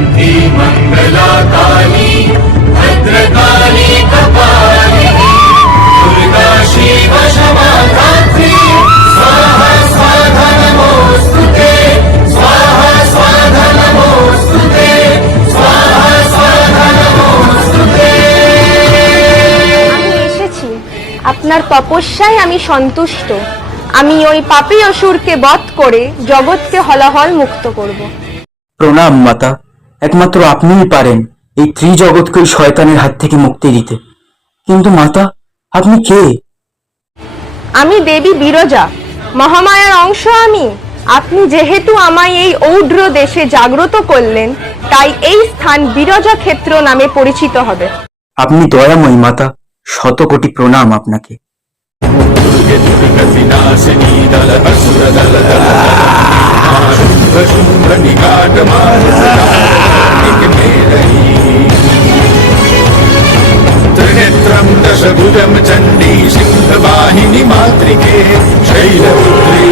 सिद्धि मङ्गला काली भद्रकाली कपालिनी दुर्गा शिव क्षमा धात्री स्वाहा स्वाहा नमोऽस्तु ते स्वाहा स्वाहा नमोऽस्तु ते स्वाहा स्वाहा नमोऽस्तु ते আমি এসেছি আপনার তপস্যায় আমি সন্তুষ্ট আমি ওই পাপী অসুরকে বধ করে জগৎকে হলাহল মুক্ত করব প্রণাম মাতা একমাত্র আপনিই পারেন এই ত্রিজগৎকে ওই শয়তানের হাত থেকে মুক্তি দিতে কিন্তু মাতা আপনি কে আমি দেবী বিরজা মহামায়ার অংশ আমি আপনি যেহেতু আমায় এই ঔড্র দেশে জাগ্রত করলেন তাই এই স্থান বিরজা ক্ষেত্র নামে পরিচিত হবে আপনি দয়াময়ী মাতা শত কোটি প্রণাম আপনাকে दुर्गतिनाशिनी కూటమి చండీ సింహ వాహిని మాత్రికే శైలపుత్రి